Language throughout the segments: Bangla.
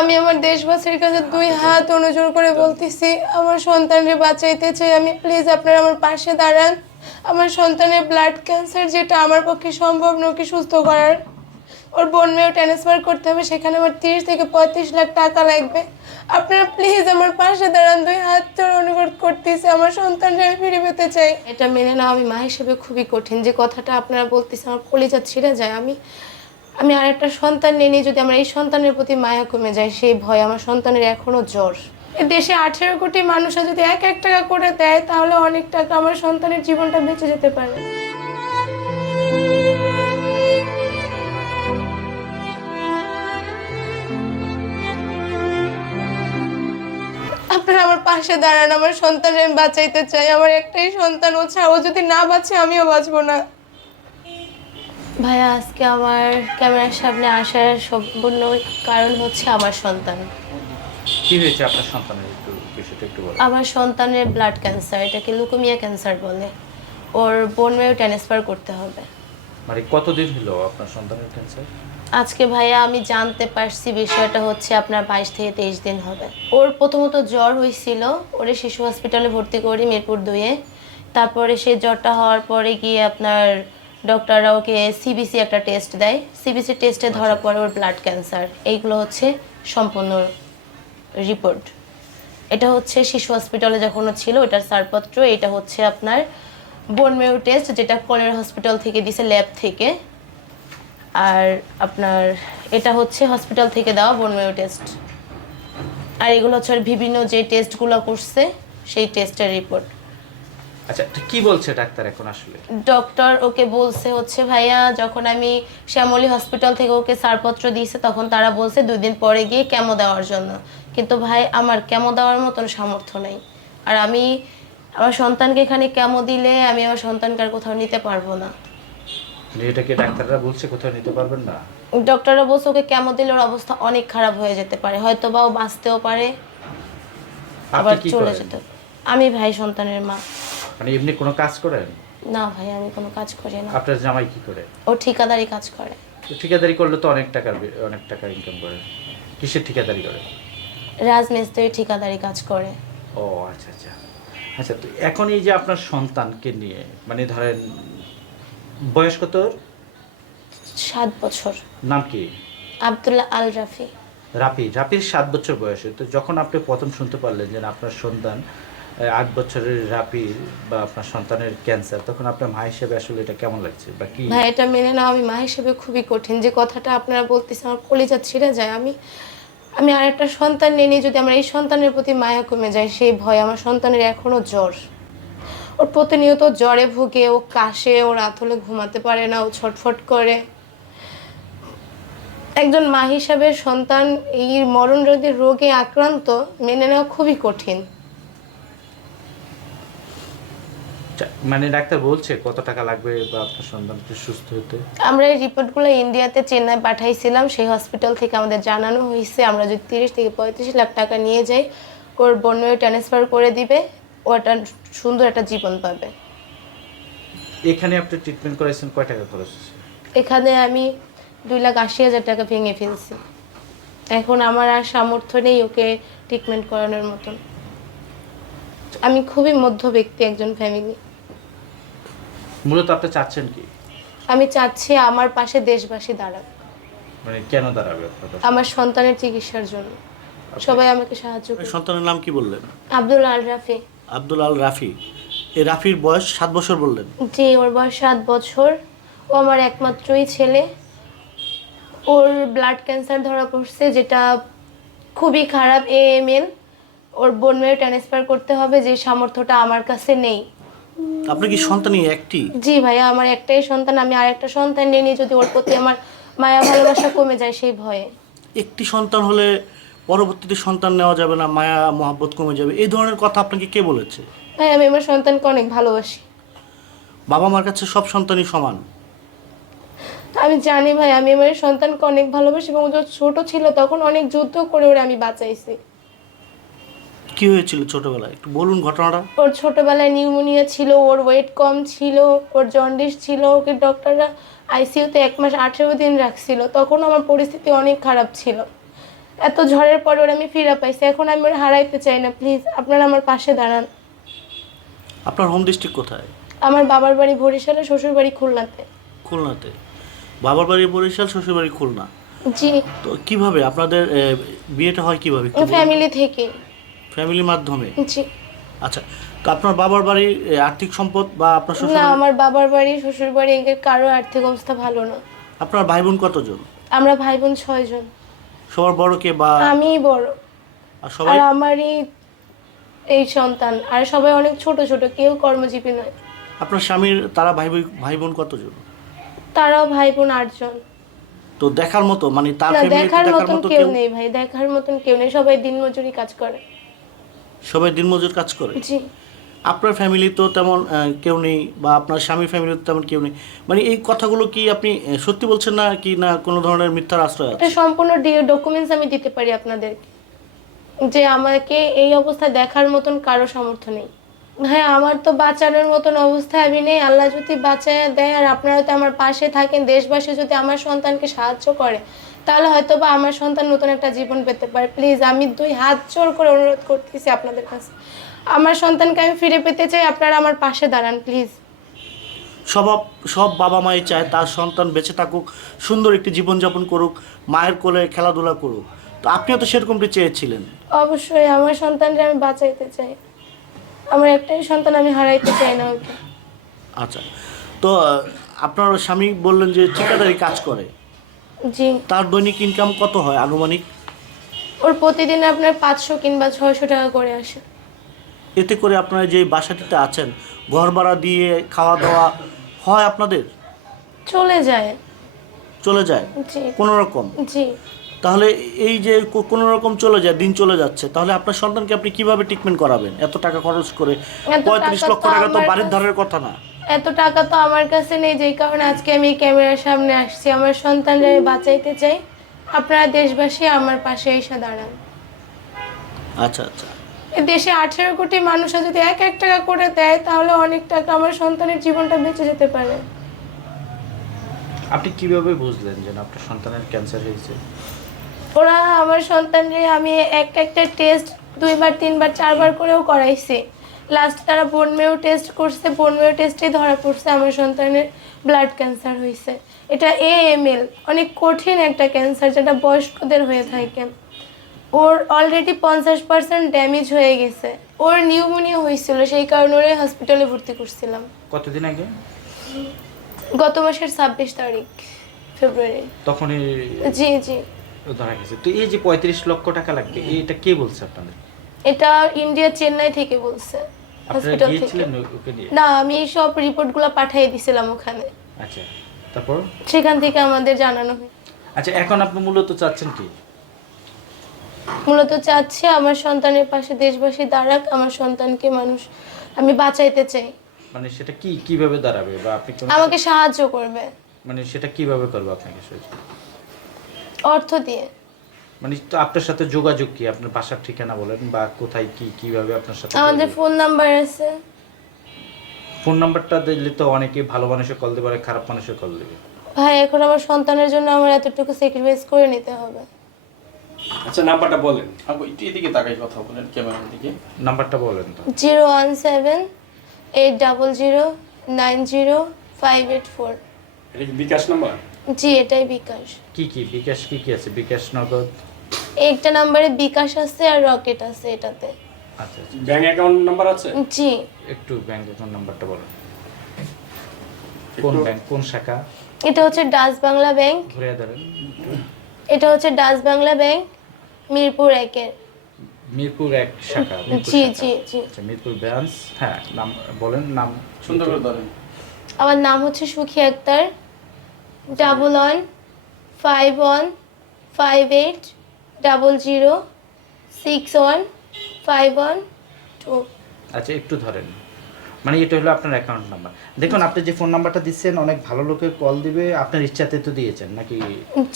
আমি আমার দেশবাসীর কাছে দুই হাত অনুজোর করে বলতেছি, আমার সন্তানকে বাঁচাইতে চাই। আমি প্লিজ আপনারা আমার পাশে দাঁড়ান। আমার সন্তানের ব্লাড ক্যান্সার যেটা আমার পক্ষে সম্ভব নয় ওকে সুস্থ করার। ওর বোন মেয়েও ট্রান্সফার করতে হবে, সেখানে আমার তিরিশ থেকে পঁয়ত্রিশ লাখ টাকা লাগবে। আপনারা প্লিজ আমার পাশে দাঁড়ান, দুই হাত ধরে অনুরোধ করতেছি, আমার সন্তানকে আমি ফিরে পেতে চাই। এটা মেনে নেওয়া আমি মা হিসেবে খুবই কঠিন। যে কথাটা আপনারা বলতেছে আমার কলিজা ছিঁড়ে যায়। আমি আমি আর একটা সন্তান নিয়ে যদি আমার এই সন্তানের প্রতি মায়া কমে যায়, সেই ভয় আমার সন্তানের এখনও জ্বর। দেশে আঠেরো কোটি মানুষরা যদি এক এক টাকা করে দেয়, তাহলে অনেক টাকা আমার সন্তানের জীবনটা বেঁচে যেতে পারে। আপনারা আমার পাশে দাঁড়ান, আমার সন্তানের বাঁচাইতে চাই, আমার একটাই সন্তান ও ছাড়া ও যদি না বাঁচে, আমিও বাঁচবো না। ভাইয়া আজকে আমার ক্যামেরার সামনে আসার সম্পূর্ণ কারণ হচ্ছে আমার সন্তান। কি হয়েছে আপনার সন্তানের একটু বিষয়টা একটু বলেন। আমার সন্তানের ব্লাড ক্যান্সার এটাকে লুকোমিয়া ক্যান্সার বলে। ওর বোন মেয়েও ট্রান্সফার করতে হবে। মানে কতদিন হলো আপনার সন্তানের ক্যান্সার আজকে ভাইয়া আমি জানতে পারছি বিষয়টা হচ্ছে আপনার বাইশ থেকে তেইশ দিন হবে। ওর প্রথমত জ্বর হয়েছিল ওরে শিশু হসপিটালে ভর্তি করি মিরপুর দুয়ে তারপরে সেই জ্বরটা হওয়ার পরে গিয়ে আপনার ডক্টররা ওকে সিবিসি একটা টেস্ট দেয়। সিবিসি টেস্টে ধরা পড়ে ওর ব্লাড ক্যান্সার এইগুলো হচ্ছে সম্পূর্ণ রিপোর্ট এটা হচ্ছে শিশু হসপিটালে যখন ছিল ওটার ছাড়পত্র এটা হচ্ছে আপনার বোনমেও টেস্ট যেটা কলের হসপিটাল থেকে দিছে ল্যাব থেকে। আর আপনার এটা হচ্ছে হসপিটাল থেকে দেওয়া বোনমেও টেস্ট আর এগুলো হচ্ছে বিভিন্ন যে টেস্টগুলো করছে সেই টেস্টের রিপোর্ট আচ্ছা কি বলছে ডাক্তার এখন আসলে? ডক্টর ওকে বলছে হচ্ছে ভাইয়া যখন আমি শ্যামলী হসপিটাল থেকে ওকে ছাড়পত্র দিয়েছে তখন তারা বলছে দুই দিন পরে গিয়ে কেমো দেওয়ার জন্য। কিন্তু ভাই আমার কেমো দেওয়ার মতন সামর্থ্য নেই। আর আমি আমার সন্তানকে এখানে কেমো দিলে আমি আমার সন্তানকে আর কোথাও নিতে পারব না। মানে এটা কি ডাক্তাররা বলছে কোথাও নিতে পারবেন না? ডক্টররা বলছে ওকে কেমো দিলে ওর অবস্থা অনেক খারাপ হয়ে যেতে পারে। হয়তো বা ও বাঁচতেও পারে আবার চলে যেতে আমি ভাই সন্তানের মা। মানে এমনি কোনো কাজ করেন? না ভাই আমি কোনো কাজ করি না। আপনার জামাই কি করে? ও ঠিকাদারি কাজ করে। তো ঠিকাদারি করলে তো অনেক টাকার বে- অনেক টাকা ইনকাম করে। কিসের ঠিকাদারি করে? রাজমিস্ত্রি ঠিকাদারি কাজ করে। ও আচ্ছা আচ্ছা। আচ্ছা তো এখন এই যে আপনার সন্তানকে নিয়ে মানে ধরেন বয়স কত সাত বছর। নাম কি? আব্দুল্লাহ আল রাফি। রাপি রাপির সাত বছর বয়সে। তো যখন আপনি প্রথম শুনতে পারলেন যে আপনার সন্তান আট বছরের রাপির বা আপনার সন্তানের ক্যান্সার তখন আপনার মা হিসেবে আসলে এটা কেমন লাগছে বা কি? ভাই, এটা মেনে নাও, আমি মা হিসেবে খুবই কঠিন। যে কথাটা আপনারা বলতেছেন, আমার কলিজা ছিঁড়ে যায়। আমি আমি আর একটা সন্তান নিয়ে নিয়ে যদি আমার এই সন্তানের প্রতি মায়া কমে যায়, সেই ভয় আমার সন্তানের এখনও জ্বর। ওর প্রতিনিয়ত জ্বরে ভুগে, ও কাশে, ও রাত হলে ঘুমাতে পারে না, ও ছটফট করে। একজন মা হিসাবে সন্তান এই মরণ রোগে আক্রান্ত, মেনে নেওয়া খুবই কঠিন। মানে ডাক্তার বলছে কত টাকা লাগবে বা আপনার সন্তানকে সুস্থ হতে? আমরা এই রিপোর্টগুলো ইন্ডিয়াতে চেন্নাই পাঠাইছিলাম। সেই হসপিটাল থেকে আমাদের জানানো হয়েছে আমরা যদি তিরিশ থেকে পঁয়ত্রিশ লাখ টাকা নিয়ে যাই ওর বন্যে ট্রান্সফার করে দিবে। ও একটা সুন্দর একটা জীবন পাবে। এখানে আপনি ট্রিটমেন্ট করাইছেন কয় টাকা খরচ এখানে আমি দুই লাখ আশি হাজার টাকা ভেঙে ফেলছি। এখন আমার আর সামর্থ্য নেই ওকে ট্রিটমেন্ট করানোর মতন। আমি খুবই মধ্য ব্যক্তি একজন ফ্যামিলি মূলত আপনি চাচ্ছেন কি? আমি চাচ্ছি আমার পাশে দেশবাসী দাঁড়াক। মানে কেন দাঁড়াবে আপনার আমার সন্তানের চিকিৎসার জন্য। সবাই আমাকে সাহায্য করুন সন্তানের নাম কি বললেন? আব্দুল আল রাফি। আব্দুল আল রাফি। এই রাফির বয়স সাত বছর বললেন? জি ওর বয়স সাত বছর। ও আমার একমাত্রই ছেলে। ওর ব্লাড ক্যান্সার ধরা পড়ছে যেটা খুবই খারাপ এএমএল ওর বোন মেয়ে ট্রান্সফার করতে হবে যে সামর্থ্যটা আমার কাছে নেই। আপনি কি সন্তানই একটি? জি ভাইয়া আমার একটাই সন্তান আমি আর একটা সন্তান নিয়ে নিয়ে যদি ওর প্রতি আমার মায়া ভালোবাসা কমে যায় সেই ভয়ে। একটি সন্তান হলে পরবর্তীতে সন্তান নেওয়া যাবে না মায়া মহাব্বত কমে যাবে। এই ধরনের কথা আপনাকে কে বলেছে? ভাই আমি আমার সন্তানকে অনেক ভালোবাসি। বাবা মার কাছে সব সন্তানই সমান? আমি জানি ভাই আমি আমার সন্তানকে অনেক ভালোবাসি এবং যখন ছোট ছিল তখন অনেক যুদ্ধ করে ওরে আমি বাঁচাইছি। কি হয়েছিল ছোটবেলায়? একটু বলুন ঘটনাটা। ওর ছোটবেলায় নিউমোনিয়া ছিল ওর ওয়েট কম ছিল ওর জন্ডিস ছিল ওকে ডক্টররা আইসিইউতে এক মাস আঠেরো দিন রাখছিল। তখন আমার পরিস্থিতি অনেক খারাপ ছিল। এত ঝড়ের পর ওর আমি ফিরে পাইছি। এখন আমি ওর হারাইতে চাই না প্লিজ আপনারা আমার পাশে দাঁড়ান। আপনার হোম ডিস্ট্রিক্ট কোথায়? আমার বাবার বাড়ি বরিশালে শ্বশুর বাড়ি খুলনাতে। খুলনাতে। বাবার বাড়ি বরিশাল শ্বশুর বাড়ি খুলনা? জি। তো কীভাবে? আপনাদের এ, বিয়েটা হয় কীভাবে? ফ্যামিলি থেকে। ফ্যামিলির মাধ্যমে? জি। আচ্ছা তো আপনার বাবার বাড়ির আর্থিক সম্পদ বা আপনার শ্বশুর না আমার বাবার বাড়ি শ্বশুর বাড়ি এদের কারও আর্থিক অবস্থা ভালো না। আপনার ভাই বোন কতজন? আমরা ভাই বোন ছয়জন সবার বড় কে বা? আমিই বড়। আর সবাই? আর আমারই এই সন্তান। আর সবাই অনেক ছোট ছোট কেউ কর্মজীবী নয়। আপনার স্বামীর তারা ভাই বোন ভাই বোন কতজন? তারাও ভাই বোন আটজন তো দেখার মতো মানে তার দেখার মতন মতো কেউ কেউ? নেই ভাই দেখার মতন কেউ নেই। সবাই দিনমজুরি কাজ করে। সবাই দিনমজুর কাজ করে। জি। আপনার ফ্যামিলি তো তেমন কেউ নেই বা আপনার স্বামীর ফ্যামিলি তো তেমন কেউ নেই। মানে এই কথাগুলো কি আপনি সত্যি বলছেন না কি না কোনো ধরনের মিথ্যার আশ্রয় আছে? সম্পূর্ণ ডকুমেন্টস আমি দিতে পারি আপনাদেরকে। যে আমাকে এই অবস্থা দেখার মতন কারও সামর্থ্য নেই। হ্যাঁ আমার তো বাঁচানোর মতন অবস্থা আমি নেই। আল্লাহ যদি বাঁচায় দেয় আর আপনারা তো আমার পাশে থাকেন দেশবাসী যদি আমার সন্তানকে সাহায্য করে তাহলে হয়তো বা আমার সন্তান নতুন একটা জীবন পেতে পারে। প্লিজ আমি দুই হাত জোর করে অনুরোধ করতেছি আপনাদের কাছে। আমার সন্তানকে আমি ফিরে পেতে চাই আপনারা আমার পাশে দাঁড়ান প্লিজ সব সব বাবা মাই চায় তার সন্তান বেঁচে থাকুক সুন্দর একটি জীবনযাপন করুক মায়ের কোলে খেলাধুলা করুক। তো আপনিও তো সেরকমটি চেয়েছিলেন। অবশ্যই আমার সন্তানকে আমি বাঁচাইতে চাই। আমার একটাই সন্তান আমি হারাইতে চাই না ওকে। আচ্ছা। তো আপনার স্বামী বললেন যে ঠিকাদারি কাজ করে। জি। তার দৈনিক ইনকাম কত হয় আনুমানিক? ওর প্রতিদিন আপনার পাঁচশো কিংবা ছয়শো টাকা করে আসে। এতে করে আপনারা যে বাসাটিতে আছেন ঘর ভাড়া দিয়ে খাওয়া দাওয়া হয় আপনাদের? চলে যায়। চলে যায়? জি। কোনো রকম? জি। তাহলে এই যে কোনো রকম চলে যায় দিন চলে যাচ্ছে তাহলে আপনার সন্তানকে আপনি কীভাবে ট্রিটমেন্ট করাবেন? এত টাকা খরচ করে পঁয়ত্রিশ লক্ষ টাকা তো বাড়ির ধারের কথা না। এত টাকা তো আমার কাছে নেই যেই কারণে আজকে আমি এই ক্যামেরার সামনে আসছি। আমার সন্তানরা আমি বাঁচাইতে চাই। আপনারা দেশবাসী আমার পাশে এসে দাঁড়ান। আচ্ছা আচ্ছা। দেশে আঠেরো কোটি মানুষরা যদি এক এক টাকা করে দেয় তাহলে অনেক টাকা আমার সন্তানের জীবনটা বেঁচে যেতে পারে। আপনি কীভাবে বুঝলেন যে আপনার সন্তানের ক্যান্সার হয়েছে? ওরা আমার সন্তানরে আমি এক একটা টেস্ট দুইবার তিনবার চারবার করেও করাইছি। লাস্ট তারা বোন মেয়েও টেস্ট করছে বোন মেয়েও টেস্টেই ধরা পড়ছে আমার সন্তানের ব্লাড ক্যান্সার হয়েছে এটা এ এম এল অনেক কঠিন একটা ক্যান্সার যেটা বয়স্কদের হয়ে থাকে। ওর অলরেডি পঞ্চাশ পার্সেন্ট ড্যামেজ হয়ে গেছে। ওর নিউমোনিয়া হয়েছিল সেই কারণে ওরে হসপিটালে ভর্তি করছিলাম। কতদিন আগে? গত মাসের ছাব্বিশ তারিখ ফেব্রুয়ারি। তখনই জি জি। ধরা গেছে। তো এই যে পঁয়ত্রিশ লক্ষ টাকা লাগবে এটা কে বলছে আপনাদের? এটা ইন্ডিয়া চেন্নাই থেকে বলছে হসপিটাল থেকে। না আমি সব রিপোর্টগুলো পাঠিয়ে দিছিলাম ওখানে। আচ্ছা তারপর? সেখান থেকে আমাদের জানানো হয়। আচ্ছা এখন আপনি মূলত চাচ্ছেন কি? মূলত চাচ্ছে আমার সন্তানের পাশে দেশবাসী দাঁড়াক আমার সন্তানকে মানুষ আমি বাঁচাইতে চাই। মানে সেটা কি কীভাবে দাঁড়াবে বা আপনি আমাকে সাহায্য করবে। মানে সেটা কীভাবে করবে আপনাকে সেটা? অর্থ দিয়ে। মানে তো আপনার সাথে যোগাযোগ কি? আপনার বাসার ঠিকানা বলেন বা কোথায় কি কীভাবে আপনার সাথে আমাদের ফোন নাম্বার আছে। ফোন নাম্বারটা দিলে তো অনেকে ভালো মানুষের কল দেবে আর খারাপ মানুষের কল দেবে। ভাই এখন আমার সন্তানের জন্য আমার এতটুকু স্যাক্রিফাইস করে নিতে হবে। আচ্ছা নাম্বারটা বলেন। আপু একটু এদিকে তাকাই কথা বলেন ক্যামেরার দিকে। নাম্বারটা বলেন তো। Zero one seven eight double zero nine zero five eight four. এটা কি বিকাশ নাম্বার? জি এটাই বিকাশ। কি কি? বিকাশ কি কি আছে? বিকাশ নগদ? একটা নাম্বারে বিকাশ আছে আর রকেট আছে এটাতে। আচ্ছা আচ্ছা। ব্যাংক অ্যাকাউন্ট নাম্বার আছে? জি। একটু ব্যাংক অ্যাকাউন্ট নাম্বারটা বলেন কোন ব্যাংক কোন শাখা? এটা হচ্ছে ডাচ বাংলা ব্যাংক। ঘুরে ধরেন। এটা হচ্ছে ডাচ বাংলা ব্যাংক মিরপুর একের। মিরপুর এক শাখা জি জি জি। আচ্ছা মিরপুর ব্রাঞ্চ হ্যাঁ নাম বলেন নাম সুন্দর করে ধরেন। আমার নাম হচ্ছে Sukhi Akter double one five one five eight double zero six one five one two আচ্ছা একটু ধরেন। মানে এটা হলো আপনার অ্যাকাউন্ট নাম্বার দেখুন আপনি যে ফোন নাম্বারটা দিচ্ছেন অনেক ভালো লোকের কল দিবে আপনার ইচ্ছাতে তো দিয়েছেন নাকি?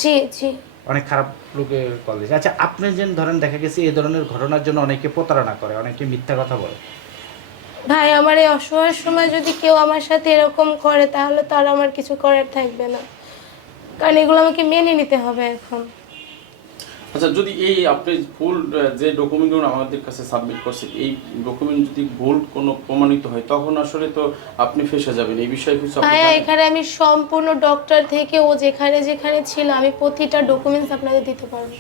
জি জি। অনেক খারাপ লোকে কল দিয়েছে। আচ্ছা আপনি যে ধরেন দেখা গেছে এই ধরনের ঘটনার জন্য অনেকে প্রতারণা করে অনেকে মিথ্যা কথা বলে। ভাই আমার এই অসহায় সময় যদি কেউ আমার সাথে এরকম করে তাহলে তো আর আমার কিছু করার থাকবে না। কারণ এগুলো আমাকে মেনে নিতে হবে এখন। আচ্ছা যদি এই আপনি ভুল যে ডকুমেন্টগুলো আমাদের কাছে সাবমিট করছেন এই ডকুমেন্ট যদি ভুল কোনো প্রমাণিত হয় তখন আসলে তো আপনি ফেসে যাবেন। এই বিষয়ে কিছু ভাইয়া এখানে আমি সম্পূর্ণ ডক্টর থেকে ও যেখানে যেখানে ছিল আমি প্রতিটা ডকুমেন্টস আপনাদের দিতে পারব।